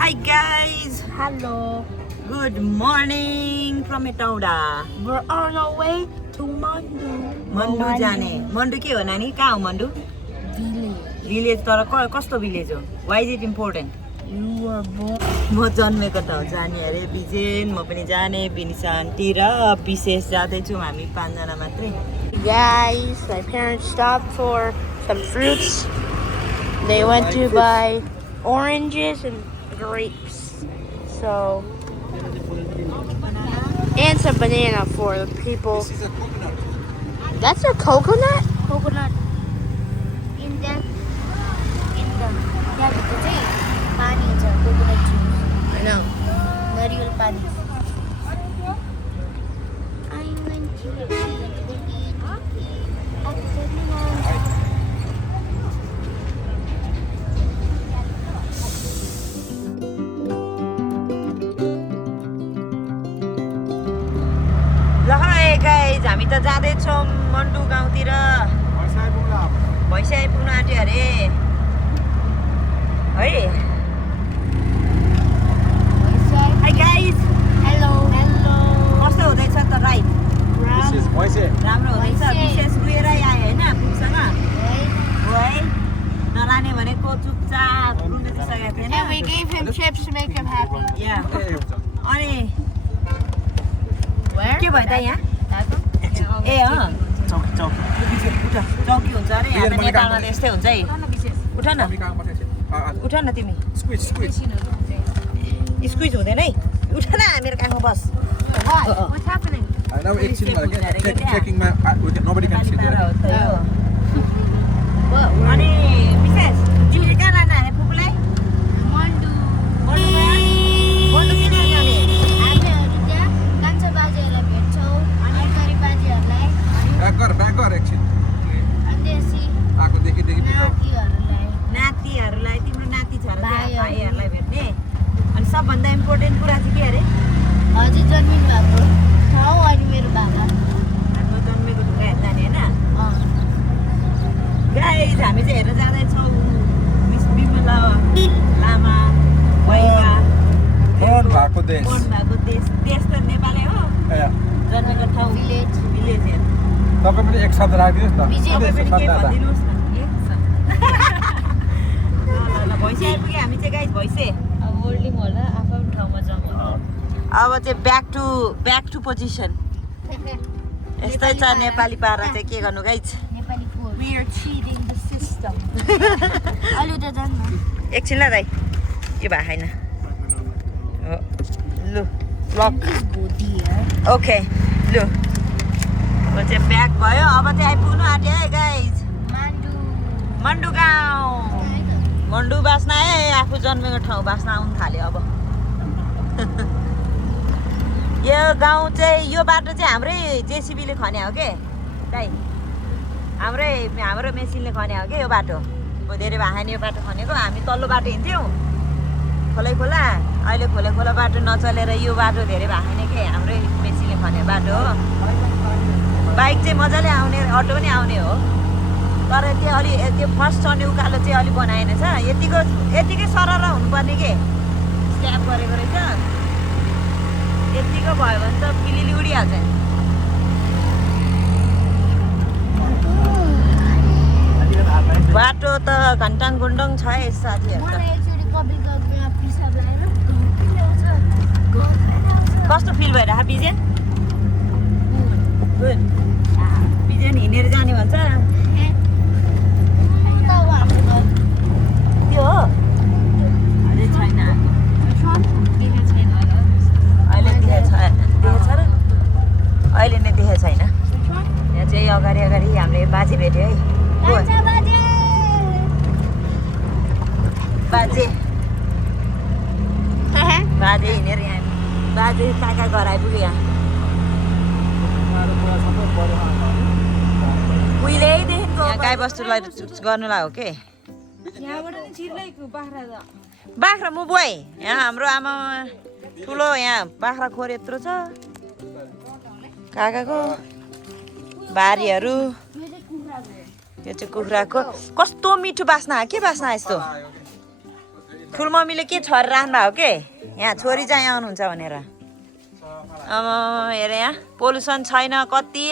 Hi guys! Hello. Good morning from Etauda. We're on our way to Mandu. Mandu जाने. Mandu के हो नानी? कहाँ हो Mandu? Village. Village तर कस्तो village हो? Why is it important? You were born. म जन्मेको ठाउँ जाने अरे बिजेन म पनि जाने बिनिसा आन्टी र विशेष जाँदैछौँ हामी 5 जना मात्रै. Guys, my parents stopped for some fruits. They went to buy oranges and grapes. So, and some banana for the people. This is a coconut. That's a coconut? Coconut. In the त्यहाँभित्र चाहिँ पानी हुन्छ coconut juice I know. नरिवल पानी I went to the ल है guys हामी त जाँदैछौँ मन्डु गाउँतिर भैँसी आइपुग्नु आँट्यो अरे है हाई गाइज Hello. कस्तो हुँदैछ त राइड This is Moise. राम्रो हुँदैछ भैँसी। विशेष गएरै आयो होइन पुगसँग है हो है नलाने भनेको चुपचाप रुनु चाहिँ सकेको थिएन And we gave him chips to make him happy. या अनि Where? के भयो त यहाँ ए अँ चौकी हुन्छ अरे यहाँ त नेपालमा त यस्तै हुन्छ है उठ न उठ न तिमी स्क्विज हुँदैन है उठ न मेरो काखमा बस What's happening? I know it's in checking my. Nobody can see there. अनि विशेष तिमीले कहाँ लानु हाने फुपूलाई मन्डु बोल्नु किन जाने हामीहरू त्यहाँ कान्छा बाजेहरूलाई भेट्छौँ अनि गरी बाजेहरूलाई Back or action. अनि त्यसपछि Aku देखि नातिहरूलाई नातिहरूलाई तिम्रो नाति छ र भाइहरू। भाइहरूलाई भेट्ने अनि सबभन्दा इम्पोर्टेन्ट कुरा चाहिँ के अरे हजुर जन्मिनु भएको ठाउँ अनि मेरो बाबा हाम्रो जन्मेको ढुङ्गा हेर्न जाने होइन अँ गाइज हामी चाहिँ हेर्न जाँदैछौँ मिस विमला लामा भैया Born भएको देश. born भएको देश त नेपालै हो जन्मेको ठाउँ Village. भिलेज हेर्नु तपाईँ पनि एकसाथ राखिदिनुहोस् न. विजय तपाईँ पनि केही दादा. भनिदिनुहोस् न ल भैँसी आइपुग्यो हामी चाहिँ गाइज भैँसे अब ओर्लिम होला आफ्नो ठाउँमा जाउँ अब चाहिँ ब्याक टु पोजिसन यस्तै छ नेपाली पारा चाहिँ के गर्नु guys Nepali code We are cheating the system. अलि उता जानु एकछिन ल दाइ यो भए होइन हो, लु लक ओके लु अब चाहिँ ब्याक भयो अब चाहिँ आइपुग्नु आँट्यो है गाइज मान्डु मन्डु गाउँ मन्डु बाँच्न है आफू जन्मेको ठाउँ बाँच्न आउनु थाल्यो अब यो गाउँ चाहिँ यो बाटो चाहिँ हाम्रै जेसिबीले खन्या हो के दाइ हाम्रो मेसिनले खन्या हो कि यो बाटो हो धेरै भाइ यो बाटो खनेको हामी तल्लो बाटो हिँड्थ्यौँ खोलै खोला अहिले खोला बाटो नचलेर यो बाटो धेरै भाइ के हाम्रै मेसिनले खने बाटो हो बाइक चाहिँ मजाले आउने अटो पनि आउने हो तर त्यो फर्स्ट चढ्ने उकालो चाहिँ अलिक बनाएन छ यतिकै सरर हुनुपर्ने के स्ल्याब गरेको रहेछ यतिको भयो भने त पिलिली उडिहाल्छ बाटो त घन्टाङ गुन्डङ छ है साथीहरू त मलाई एकचोटि कपिल गल्पमा पिसाब लगाएर कस्तो फिल भइरहेको बिजेन गुड बिजेन हिँडेर जाने भन्छ त्यो हो अझै छैन अहिले देखेको छ र अहिले नै देखेको छैन यहाँ चाहिँ अगाडि हामीले बाजे भेट्यो है को? बाजे हिँडेर यहाँ बाजे काका घर आइपुग्यो यहाँ उहिलेदेखिको गाई बस्तुलाई गर्नुलाई हो के बाख्रा म बुवाई यहाँ हाम्रो आमा ठुलो यहाँ बाख्रा खोर यत्रो छ काकाको बारीहरू यो चाहिँ कुखुराको कस्तो मिठो बास्ना के बास्ना यस्तो ठुलमम्मीले के छोरी राख्नु भएको के यहाँ छोरी चाहिँ आउनुहुन्छ भनेर अब हेर यहाँ पोल्युसन छैन कति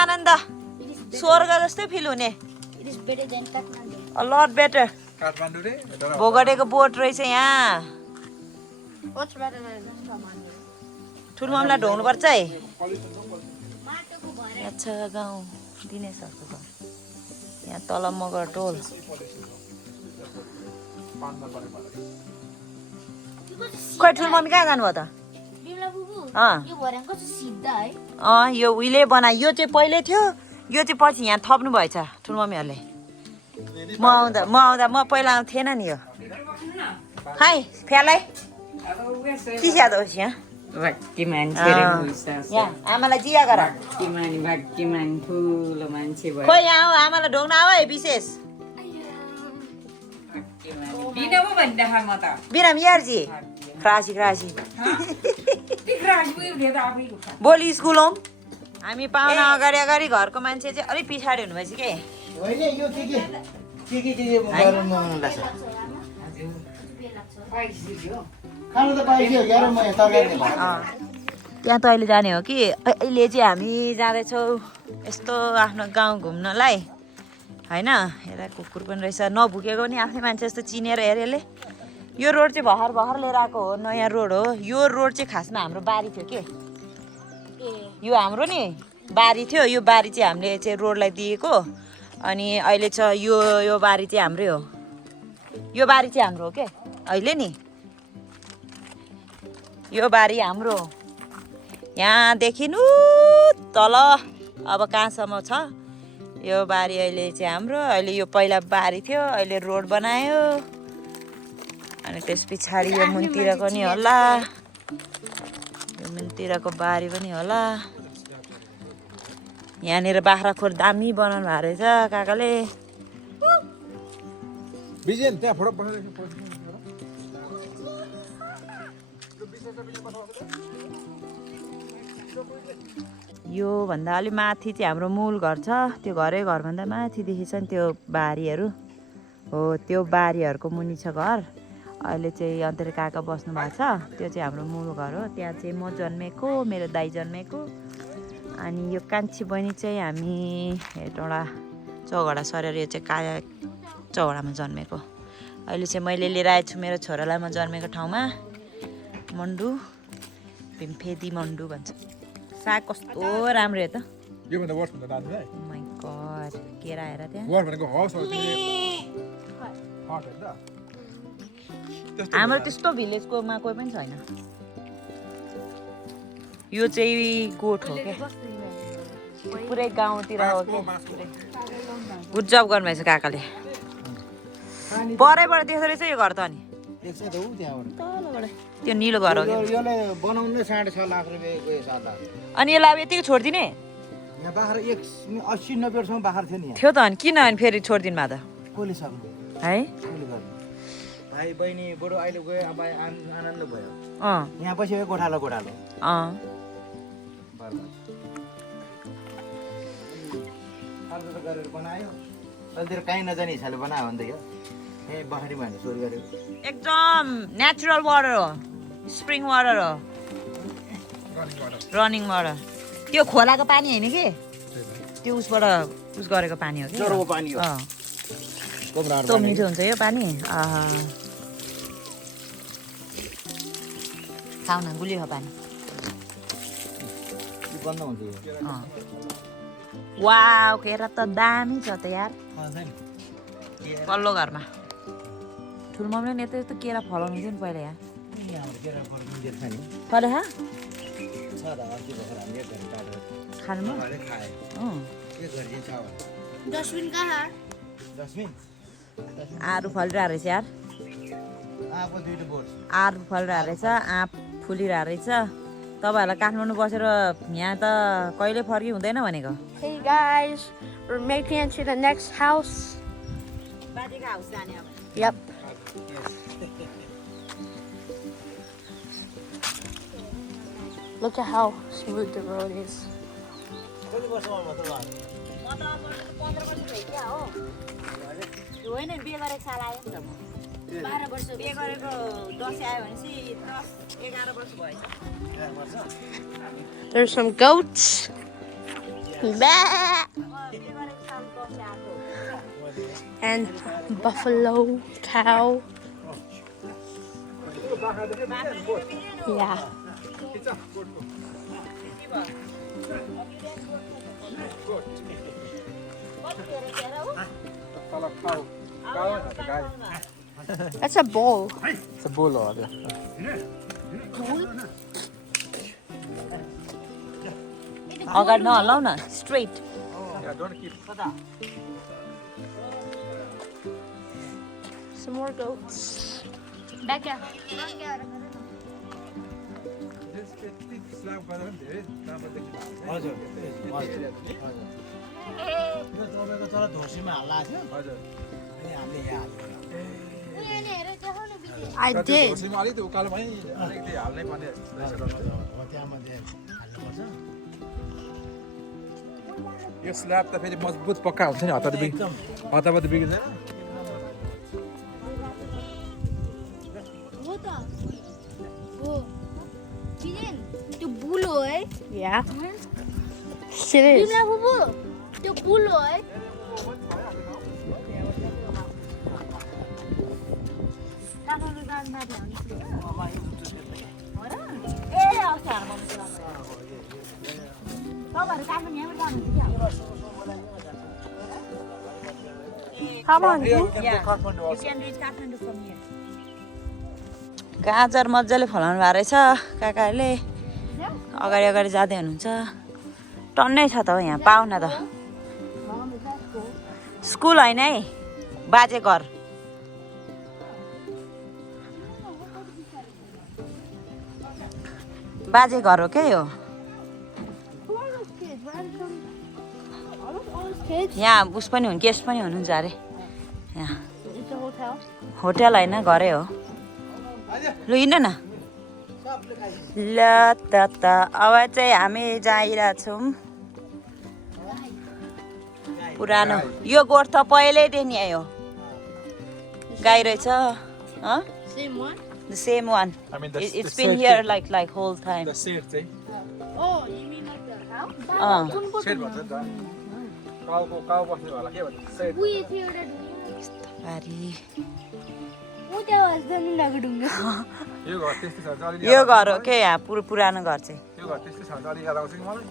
आनन्द स्वर्ग जस्तै फिल हुने It is better than Kathmandu. Lot better Kathmandu रे तर भोगटेको बोट रहेछ यहाँ What's better than Kathmandu? ठुलमम्मीलाई ढोग्नुपर्छ है माटोको भएर यहाँ छ गाउँ दिनेशहरूको घर यहाँ तल मगर टोल पानमा परेको खै ठुलमम्मी कहाँ जानुभयो त बिमला बुबु अँ। यो भर्याङ कस्तो सिधा है यो उहिले बनायो यो चाहिँ पहिल्यै थियो यो चाहिँ पछि यहाँ थप्नु भएछ ठुलमम्मीहरूले म आउँदा पहिला थिएन नि यो हाई फ्यालै के स्याद होस् यहाँ भक्ति मान्छे रे यहाँ आमालाई जिया गर भक्ति मान ठुलो मान्छे भयो खोइ यहाँ आऊ आमालाई ढोग्न आऊ है विशेष बिना पो भनिराख म त बिराम यारजी क्रासी भोलि स्कुल हौँ हामी पाहुना अगाडि घरको मान्छे चाहिँ अलिक पछाडि हुनुभएछ कि होइन यो के गरममा लाग्छ खानु त पाइसक्यो गरममा तरकारी त्यहाँ त अहिले जाने हो कि अहिले चाहिँ हामी जाँदैछौँ यस्तो आफ्नो गाउँ घुम्नलाई होइन हेर कुकुर पनि रहेछ नभुकेको पनि आफ्नै मान्छे जस्तो चिनेर हेर यसले यो रोड चाहिँ भर्खर लिएर आएको हो नयाँ रोड हो यो रोड चाहिँ खासमा हाम्रो बारी थियो के यो हाम्रो नि बारी थियो यो बारी चाहिँ हामीले चाहिँ रोडलाई दिएको अनि अहिले छ यो बारी चाहिँ हाम्रै हो यो बारी चाहिँ हाम्रो हो के अहिले नि यो बारी हाम्रो यहाँदेखि तल अब कहाँसम्म छ यो बारी अहिले चाहिँ हाम्रो अहिले यो पहिला बारी थियो अहिले रोड बनायो अनि त्यस पछाडि यो मुनतिरको नि होला यो मुनतिरको बारी पनि होला यहाँनिर बाख्राखोर दामी बनाउनु भएको रहेछ काकाले बिजेन त्यहाँ फोटो बनाएर यो भन्दा अलि माथि चाहिँ हाम्रो मूल घर छ त्यो घरभन्दा माथिदेखि छ नि त्यो बारीहरू हो त्यो बारीहरूको मुनि छ घर अहिले चाहिँ अन्तरे काका बस्नु भएको छ त्यो चाहिँ हाम्रो मूल घर हो त्यहाँ चाहिँ म जन्मेको मेरो दाइ जन्मेको अनि यो कान्छी बहिनी चाहिँ हामी हेटौँडा चौघडा सरेर यो चाहिँ काया चौघडामा जन्मेको अहिले चाहिँ मैले लिएर आएको छु मेरो छोरालाई म जन्मेको ठाउँमा मन्डु भीमफेदी मन्डु भन्छ साग कस्तो राम्रो हो त यो भन्दा वर्ष भन्दा दामी है माइ गड केरा हेर त्यहाँ वर्ष भनेको हौस हट हैन हाम्रो त्यस्तो भिलेजकोमा कोही पनि छैन यो चाहिँ गोठ हो क्या पुरै गाउँतिर हो क्या गुड जब गर्नुभएछ काकाले परैबाट देख्दो रहेछ यो घर त अनि एकछिन त ऊ त्यहाँबाट तलबाट त्यो निलो घर हो क्या यसलाई बनाउनु 6.5 लाख रुपियाँ गयो 7 लाख अनि यसलाई अब यतिको छोडिदिने यहाँ बाख्रा 80-90 वर्षमा बाख्रा थियो नि यहाँ थियो त अनि किन अनि फेरि छोडिदिनु भएको कसले सक्नु त है कसले गर्नु भाइ बहिनी बडो अहिले गयो अब आनन्द भयो अँ यहाँ पछि गोठालो अँ अर्को त गरेर बनायो अहिले कहीँ नजाने हिसाबले बनायो भने त यो ए बखरी भन्ने सुरु गर्यो एकदम नेचुरल वाटर हो स्प्रिङ वाटर हो रनिङ वाटर त्यो खोलाको पानी होइन कि त्यो उसबाट उस गरेको पानी हो कि चरोको पानी हो अँ कोब्राहट कस्तो मिठो हुन्छ यो पानी खाउन गुलियो हो पानी बन्द हुन्छ यो वाउ केरा त दामी छ त यार पल्लो घरमा ठुलमम्मीले नि यस्तो यस्तो केरा फलाउनु थियो नि पहिला यहाँ फले खा खानुमा डस्टबिन कहाँ आरू फलिरहेको रहेछ यार आरू फलिरहेको रहेछ आँप फुलिरहेको रहेछ तपाईँहरूलाई काठमाडौँ बसेर यहाँ त कहिले फर्की हुँदैन भनेको Hey guys, we're making it to the next house. बाजेको हाउस जाने अब Yep. Look at how smooth the road is. म त 15 बजे भइसक्यो हो होइन बिहे गरेको साल आयो नि त म 12 वर्ष बिहे गरेको 10 आयो भनेपछि 10-11 वर्ष भएछ There's some goats. Bah! बिहे गरेको साल 10 आएको And buffalo, cow. Yeah. That's a bull. It's a bull or अगाडि नहल्लाउ न straight Yeah, don't keep. Some more goats. Back here. हजुर यो तपाईँको तल धोसीमा हाल्ला थियो हजुर अनि हामीले यहाँ I did. धोसीमा अलिकति उकालो पनि अलिकति हाल्नै पर्ने रहेछ डक्टर। हाल्यो त्यहाँ मध्ये हाल्नुपर्छ यो स्ल्याब त फेरि मजबुत पक्का हुन्छ नि एकदम हतापत बिग्रिँदैन हो त हो बिरेन त्यो बुल हो है Yeah. It is. बिमला फुपू त्यो बुल हो है Come on. गाजर मजाले फलाउनु भएको रहेछ काकाहरूले अगाडि अगाडि जाँदै हुनुहुन्छ टन्नै छ त हौ यहाँ पाहुना त स्कुल होइन है बाजे घर बाजे घर हो क्या यो यहाँ उस पनि हुन् गेस्ट पनि हुनुहुन्छ अरे यहाँ होटल होइन घरै हो लु हिँड न ल त अब चाहिँ हामी जाइरहेछौँ पुरानो यो गोठ त पहिल्यैदेखि नि आयो गाई रहेछ Same one? The same one. I mean, It's been here like whole time. The set चाहिँ Oh, you mean like the house? Set भन्छ नि त काउ बस्ने होला के भन्छ सेट उयो थियो एउटा भारी ऊ त्यो जमिनको ढुङ्गा यो घर त्यस्तै छ भने चाहिँ यो घर हो के यहाँ पुरानो घर चाहिँ यो घर त्यस्तै छ भने चाहिँ अलिक याद आउँछ कि मलाई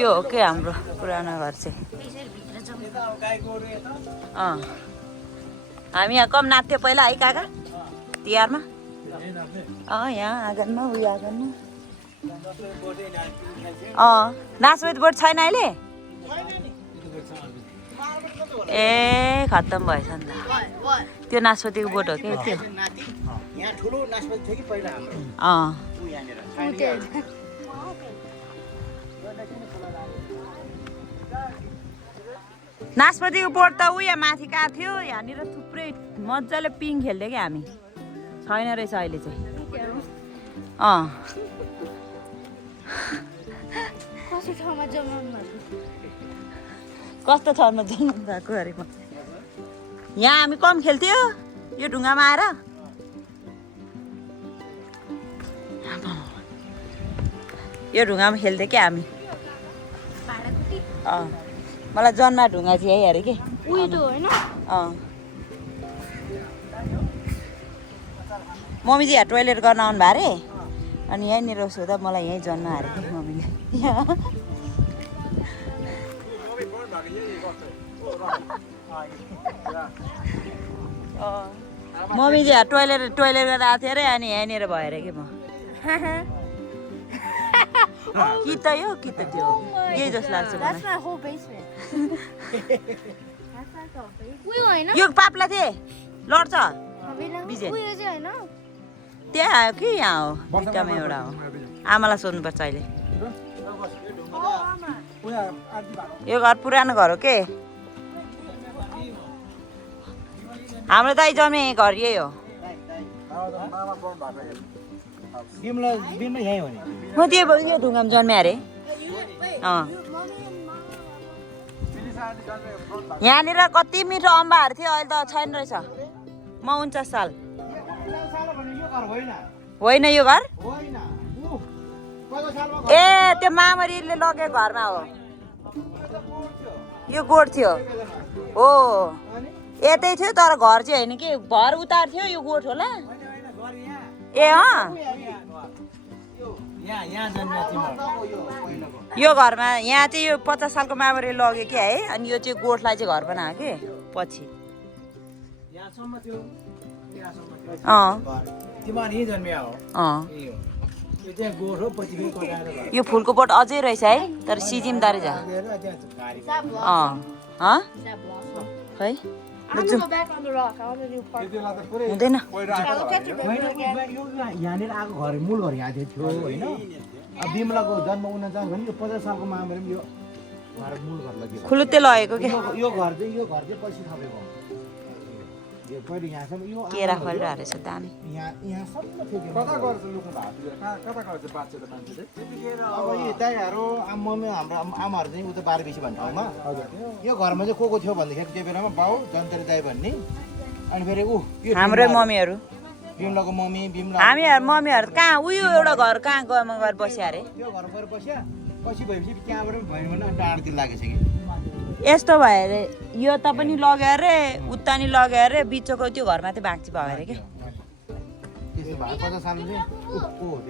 यो हो के हाम्रो पुरानो घर चाहिँ हामी यहाँ कम नाच्थ्यो पहिला है काका तिहारमा यहाँ आँगनमा उयो आँगनमा नाच्ने बोर्ड छैन अहिले ए खत्तम भएछ नि त What? त्यो नास्पतिको बोट हो क्या त्यो यहाँ ठुलो नास्पति थियो कि पहिला हाम्रो ऊ यहाँनिर नास्पतिको बोट त उयो माथि कहाँ थियो यहाँनिर थुप्रै मजाले पिङ खेल्थ्यो क्या हामी छैन रहेछ अहिले चाहिँ कस्तो ठाउँमा जमाउनु भएको कस्तो ठाउँमा जन्म भएको अरे म यहाँ हामी कम खेल्थ्यो यो ढुङ्गामा आएर यो ढुङ्गामा खेल्थ्यो क्या हामी मलाई जन्मा ढुङ्गा थियो है अरे के उयो त होइन मम्मीजी यहाँ टोइलेट गर्न आउनु भयो अरे अनि यहीँनिर सोध्दा मलाई यहीँ जन्म अरे कि मम्मीले मम्मीजी यहाँ टोइलेट गरेर आएको थियो अरे अनि यहीँनिर भयो अरे कि म कि त यो कि त त्यो यही जस्तो लाग्छ मलाई That's my whole basement. That's like a basement. उयो होइन यो पाप्ला थिए लड्छ बिजे उयो चाहिँ होइन त्यहाँ आयो कि यहाँ हो भित्तामा एउटा हो आमालाई सोध्नुपर्छ अहिले यो घर पुरानो घर हो के हाम्रो दाइ जन्मे घर यही हो बिमला यहीँ हो नि म त्यो यो ढुङ्गामा जन्मे अरे यहाँनिर कति मिठो अम्बाहरू थियो अहिले त छैन रहेछ म 49 साल होइन यो घर ए त्यो मामरीले लगेको घरमा हो यो गोठ थियो हो यतै थियो तर घर चाहिँ होइन कि भर उतार थियो यो गोठ होला ए यो घरमा यहाँ चाहिँ यो 50 सालको मामरीले लग्यो कि है अनि यो चाहिँ गोठलाई चाहिँ घर बनायो कि पछि यो फुलको बोट अझै रहेछ है तर सिजिमदार छ खै हुँदैन यहाँनिर आएको घर मूल घर यहाँ थियो होइन बिमलाको जन्म 49 भने यो 50 सालको मामरी यो घर मूल घर लग्यो खुलुत्ते लगेको के यो घर चाहिँ पछि थपेको यो पहिले यहाँसम्म यो केरा फलिरहेको रहेछ दामी यहाँसम्म थियो कता गएर चाहिँ लुक्नु भएको थियो कता गएर चाहिँ बाँच्यो त मान्छेले अब यो दाइहरू मम्मी हाम्रो आमाहरू चाहिँ उता बारबेसी भन्ने ठाउँमा यो घरमा चाहिँ को थियो भन्दाखेरि त्यो बेलामा बाउ जन्तरी दाइ भन्ने अनि फेरि हाम्रै मम्मीहरू बिमलाको मम्मी बिमला हामी मम्मीहरू कहाँ उयो एउटा घर कहाँ गएर बस्यो अरे त्यो घर गएर बस्या पछि भएपछि त्यहाँबाट पनि भएन भने डाँडातिर लागेछ कि यस्तो भयो अरे यो त पनि लग्यो अरे उता नि लग्यो अरे बिचको त्यो घरमा चाहिँ भाग्ची भयो अरे कि त्यसो भए 50 सालमा चाहिँ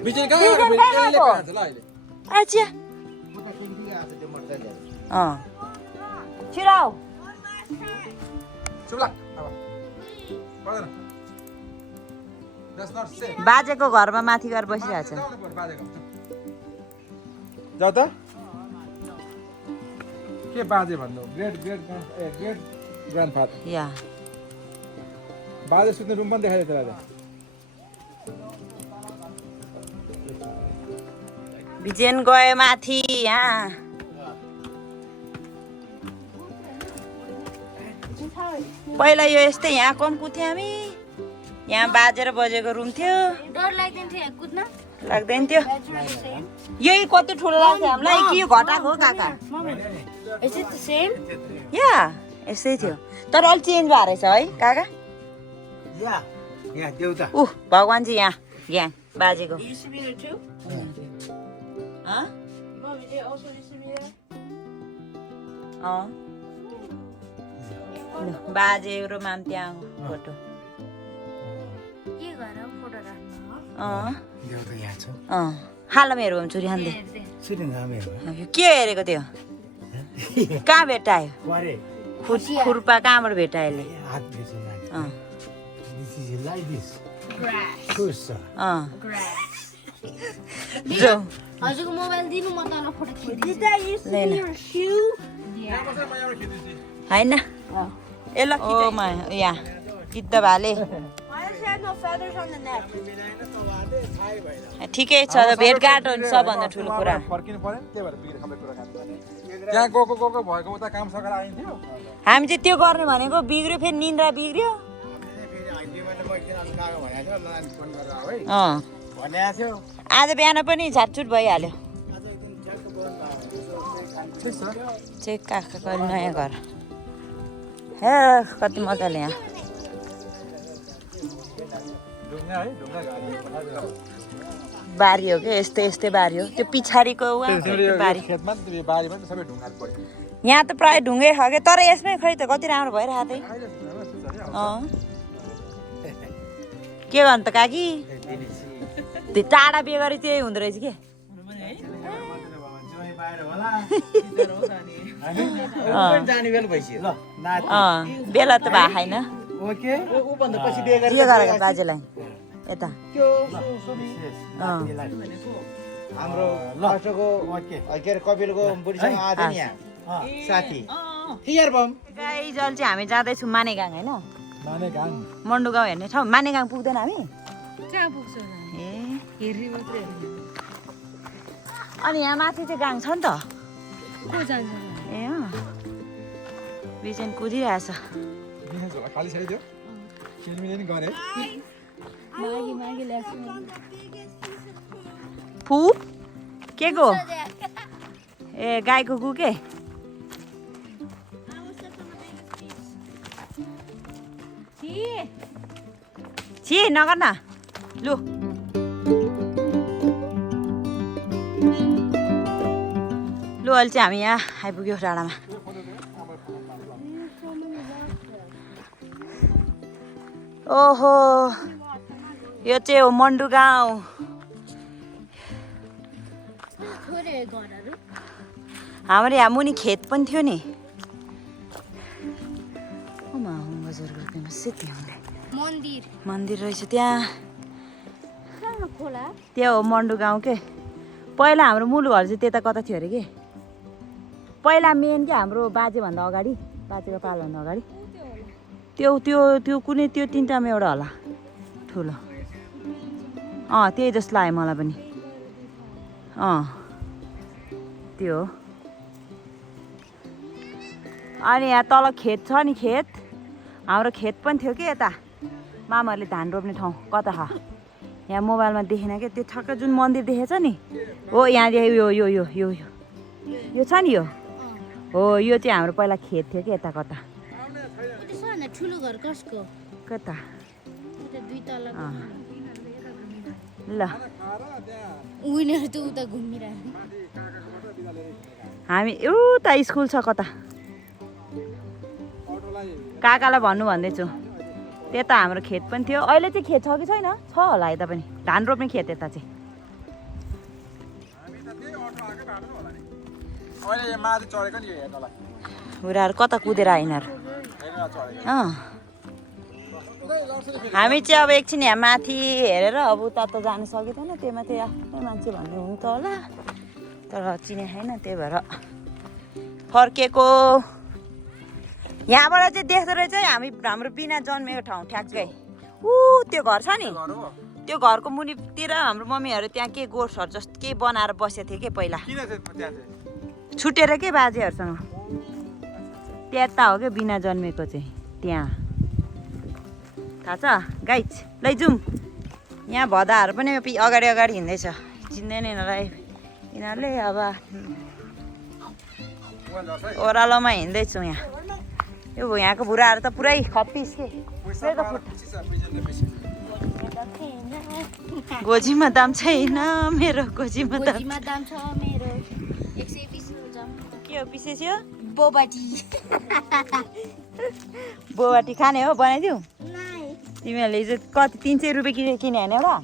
बिचरी कहाँ गयो यसले कहाँ छ ल अहिले अच्छा छिराउ चुप लाग अब पर्दैन That's not safe. बाजेको घरमा माथि गएर बसिरहेछ जाऊ त के बाजे भन्नु ग्रेट ग्रान्डफादर या बाजे सुत्ने रुम पनि देखाइदियो त्यसलाई बिजेन गयो माथि यहाँ पहिला यो यस्तै यहाँ कम्कु थियो हामी यहाँ बाजेर बजेको रुम थियो डर लाग्दैन थियो कुद्न लाग्दैन थियो यही कति ठुलो लाग्थ्यो हामीलाई कि यो घटाएको हो काका Is it the same? या यस्तै थियो तर अलि चेन्ज भयो रहेछ है काका यहाँ देउता भगवान चाहिँ यहाँ ज्ञान बाजेको It used to be there too? Huh? Mom, it also used to be there? बाजे र माम त्यहाँ फोटो के गरेर फोटो राख्नु देउता यहाँ छ हालमा हेरौँ चुरी हान्दै सुटिङ मेरो के हेरेको त्यो कहाँ भेटायो गरे खुर्पा कहाँबाट भेटायो यसले हात भेट्छ अँ this is like this Grass. खुस Grass. जाऊ हजुरको मोबाइल दिनु म तल फोटो खिच्छु Did that used to be your shoe? होइन ए ल ओमा यहाँ गिद्ध भाले Why does it have no feathers on the neck? ठिकै छ भेटघाट हुन्छ सबभन्दा ठुलो कुरा फर्किनु पर्यो नि त्यही भएर बिग्रे सबै कुरा खानु त्यहाँ गएको भएको उता काम सकेर आइन्थ्यो हामी चाहिँ त्यो गर्ने भनेको बिग्रियो फेरि निन्द्रा बिग्रियो आज बिहान पनि झाटचुट भइहाल्यो चाहिँ काकाको नयाँ घर हे कति मजाले यहाँ बारी हो क्या यस्तै यस्तै बारी हो त्यो पछाडिको बारी यहाँ त प्रायः ढुङ्गै खायो तर यसमै खै त कति राम्रो भइरहेको थिएँ के गर्नु त काकी त्यो टाढा बिहे गरी त्यही हुँदो रहेछ के बेला त भएको छैन के गरेको बाजेलाई यता हाम्रो लास्टको के अरे कपिलको बुढीसँग आएको नि यहाँ साथी हियर बम गाइजल चाहिँ हामी जाँदैछौँ मानेगाङ होइन मन्डु गाउँ हेर्ने ठाउँ मानेगाङ पुग्दैन हामी कहाँ पुग्छौ ए हेर्ने मात्रै अनि यहाँ माथि चाहिँ गाङ छ नि त को जान्छ ए बिजन कुदिरहेछ खाली छाडिदियो खेल्मिले नि गरे मागी ल्याएको फु के को ए गाईको गु के छि नगर न लु लु अहिले चाहिँ हामी यहाँ आइपुग्यो डाँडामा ओहो यो चाहिँ हो मन्डु गाउँ हाम्रो यहाँ मुनि खेत पनि थियो नि मन्दिर रहेछ त्यहाँ त्यहाँ हो मन्डु गाउँ के पहिला हाम्रो मुलुकहरू चाहिँ त्यता कता थियो अरे के पहिला मेन क्या हाम्रो बाजेभन्दा अगाडि बाजेको पालभन्दा अगाडि त्यो त्यो त्यो कुनै त्यो तिनवटामा एउटा होला ठुलो त्यही जस्तो लाग्यो मलाई पनि त्यो हो अनि यहाँ तल खेत छ नि खेत हाम्रो खेत पनि थियो कि यता मामाहरूले धान रोप्ने ठाउँ कता छ यहाँ मोबाइलमा देखेन क्या त्यो ठक्क जुन मन्दिर देखेछ नि हो यहाँ यो यो यो यो यो यो छ नि यो हो यो चाहिँ हाम्रो पहिला खेत थियो कि यता कता ठुलो घर कसको कता दुई तला ल उनीहरू त उता घुमिरहेको हामी उता स्कुल छ कता काकालाई भन्नु भन्दैछु त्यता हाम्रो खेत पनि थियो अहिले चाहिँ खेत छ कि छैन छ होला यता पनि धान रोप्ने खेत यता चाहिँ बुढाहरू कता कुदेर आइनहरू हामी चाहिँ अब एकछिन यहाँ माथि हेरेर अब उता त जानु सकिँदैन त्यो माथि आफ्नै मान्छे भन्ने हुन्छ होला तर चिने छैन त्यही भएर फर्केको यहाँबाट चाहिँ देख्दो रहेछ हाम्रो बिना जन्मेको ठाउँ ठ्याक्कै त्यो घर छ नि त्यो घरको मुनितिर हाम्रो मम्मीहरू त्यहाँ के गोठहरू जस्तो के बनाएर बसेको थियो कि पहिला छुटेर के बाजेहरूसँग त्यता हो क्या बिना जन्मेको चाहिँ त्यहाँ थाहा छ गाइज लै जाउँ यहाँ भदाहरू पनि अगाडि अगाडि हिँड्दैछ चिन्दैन यिनीहरूलाई यिनीहरूले अब ओह्रालोमा हिँड्दैछौँ यहाँ यो यहाँको बुढाहरू त पुरै खप्पिस के गोजीमा दाम छैन मेरो गोजीमा दाम छ मेरो 120 के हो पिसेस यो बोबाटी बोबाटी खाने हो बनाइदिऊ तिमीहरूले हिजो कति 300 रुपियाँ किने होइन एउटा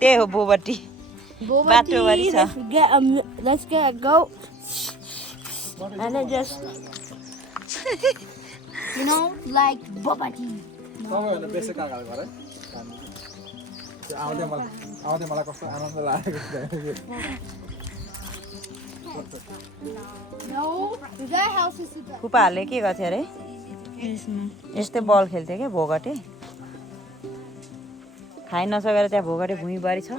त्यही हो बोबाटी बाटोभरि छ Let's get a goat and then just you know like bobati आउँदै मलाई कस्तो आनन्द लागेको no that house is फुपाहरूले के गर्थ्यो अरे यस्तै बल खेल्थ्यो क्या भोगटे खाइ नसकेर त्यहाँ भोगटे भुइँभरि छ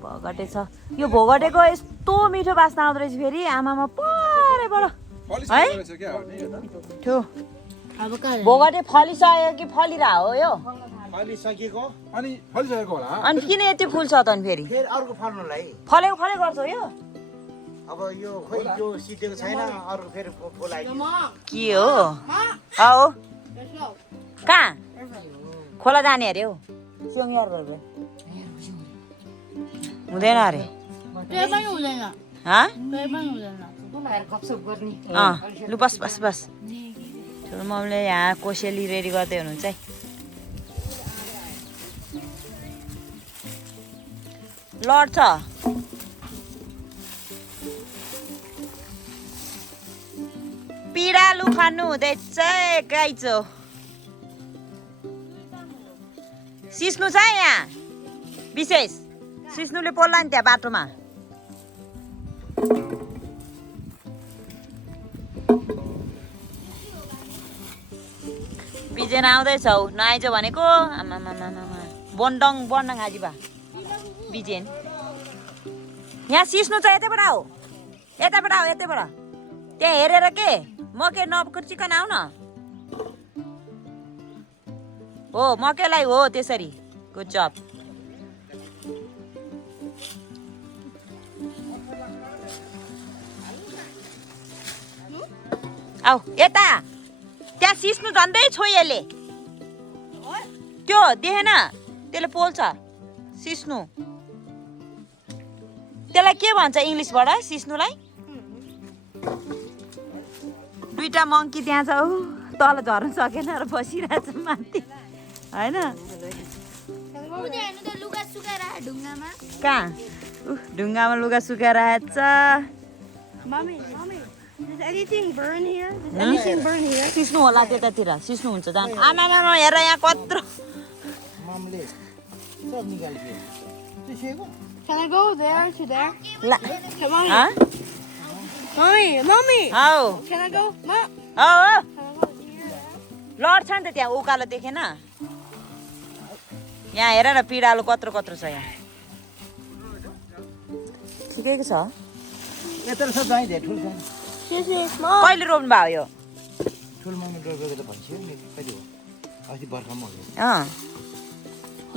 भोगटे छ यो भोगटेको यस्तो मिठो बास्ना आउँदो रहेछ फेरि आमामा परेबाट है ठु भोगटे फलिसक्यो कि फलिरह हो यो फलिसकेको अनि फलिसकेको होला अनि किन यति फुल्छ त अनि फेरि अर्को फल्नुलाई फलेको फले गर्छ यो अब यो खोइ यो सिटेको छैन अर्को फेरि फुलाइदियो के हो हो कहाँ खोला जाने अरे हौ स्याङ्यार गरेर हुँदैन अरे लु बस बस बस ठुलो मम्मीले यहाँ कोसेली रेडी गर्दै हुनुहुन्छ है लड्छ पिँडालु खानु हुँदैछ गाइचो सिस्नु छ यहाँ विशेष सिस्नुले पोल्ला नि त्यहाँ बाटोमा बिजेन आउँदैछौ नआइज भनेको आमामा बन्डङ बन्डङ आजिबा बिजेन यहाँ सिस्नु छ यतैबाट आऊ यतैबाट आऊ यतैबाट त्यहाँ हेरेर के म के नचिकन आऊ न हो मकैलाई हो त्यसरी गुड जब आऊ यता त्यहाँ सिस्नु झन्डै छोइले त्यो देखेन त्यसले पोल्छ सिस्नु त्यसलाई के भन्छ इङ्ग्लिसबाट सिस्नुलाई दुईटा मङ्की त्यहाँ छ ऊ तल झर्न सकेन र बसिरहेछ माथि होइन उता हेर्नु त लुगा सुकाएर ढुङ्गामा कहाँ ढुङ्गामा लुगा सुकाइरहेछ Mommy, does anything burn here? Does anything burn here? सिस्नु होला त्यतातिर सिस्नु हुन्छ जानु आमा हेर यहाँ कत्रो ममले सब निकाल्यो सुसेको Can I go there to there? ला Come on. हँ Mommy. हौ Can I go? Mom. हौ Can I go here? लड्छ नि त त्यहाँ उकालो देखेन यहाँ हेर न पिँडालु कत्रो कत्रो छ यहाँ ठिकैको छ यत्रो सब जाइदे ठुल छ This is Mom. कहिले रोप्नु भयो यो ठुल मम्मी डोबेको त भन्छ नि कति हो अस्ति बर्खामा हो अँ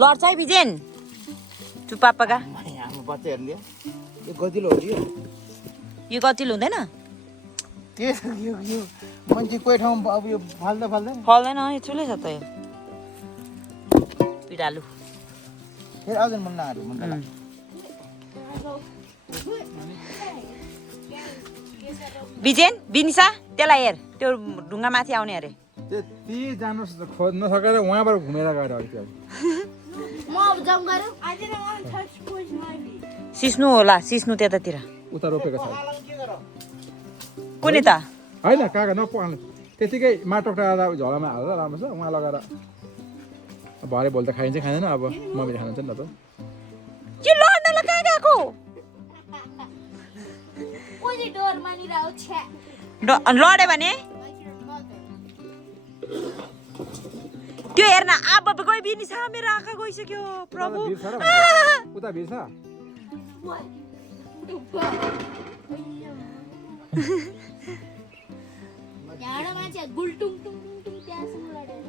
लड्छ है बिजेन चु पापाका हाम्रो बच्चाहरूले यो गतिलो हो यो यो कति हुँदैन के यो मान्छे कोही ठाउँमा अब यो फाल्दा फाल्दैन फल्दैन यो ठुलै छ त यो पिँडालु फेरि आउँदैन मन नआएर मन बिजेन बिनिसा त्यसलाई हेर त्यो ढुङ्गा माथि आउने अरे त्यति जानु खोज्न सकेर उहाँबाट घुमेर गएर अलिक अब म अब जम्प गरौँ I didn't want to touch poison ivy. सिस्नु होला सिस्नु त्यतातिर उता रोपेको छ कुनै त होइन काका नपाल्नु त्यतिकै माटो टाढा झोलामा हालेर राम्रो छ उहाँ लगाएर भरे भोलि त खाइन्छ खाँदैन अब मम्मीले खानुहुन्छ नि त यो लड्नलाई कहाँ गएको कोही डोर मानिरहेको छ्या लड्यो भने त्यो हेर्न अब गइ बिनिसा मेरो आँखा गइसक्यो प्रभु भिर्छ र उता भिर्छ यहाँ मान्छे गुल्टुङ टुङ टुङ टुङ त्यहाँसम्म लड्यो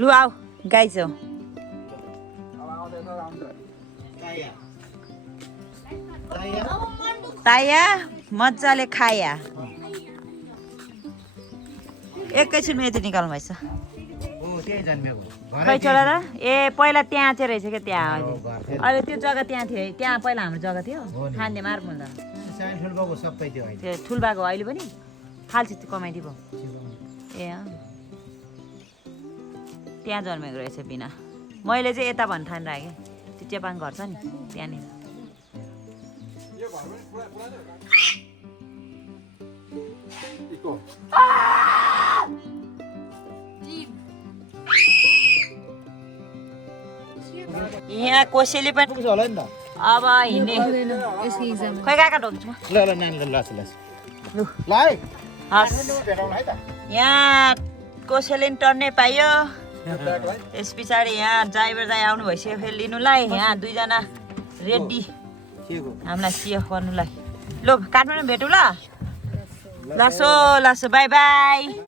लु आऊ गाई छ अब आउँदैछ आउँछ ताया मजाले खाया एकैछिनमा यति निकाल्नु भएछ हो त्यही जन्मेको खै चला र ए पहिला त्यहाँ चाहिँ रहेछ क्या त्यहाँ अहिले घर थियो अहिले त्यो जग्गा त्यहाँ थियो है त्यहाँ पहिला हाम्रो जग्गा थियो हो नि। खान्दे मार भन्दा सानो ठुल्बाको सबै थियो अहिले त्यो ठुल्बाको अहिले पनि फाल्छ त्यो कमाइदियो ए अँ त्यहाँ जन्मेको रहेछ बिना मैले चाहिँ यता भन्नु ठान राखेँ त्यो चेपाङ घर छ नि त्यहाँनिर इको यहाँ कसैले पनि पुग्छ होला नि त अब हिँड्ने यसको इक्जाम खोइ गएको ढोक्छु ल ल नानीले लस लस लु ल है हस् भेटाउनु है त यहाँ कसैले पनि टर्नै पाइयो यस पछाडि यहाँ ड्राइभर दाइ आउनु भइसक्यो फेरि लिनुलाई यहाँ दुईजना रेडी के को हामीलाई सिएफ गर्नुलाई लु काठमाडौँ भेटौँ ल लासो लासो बाई बाई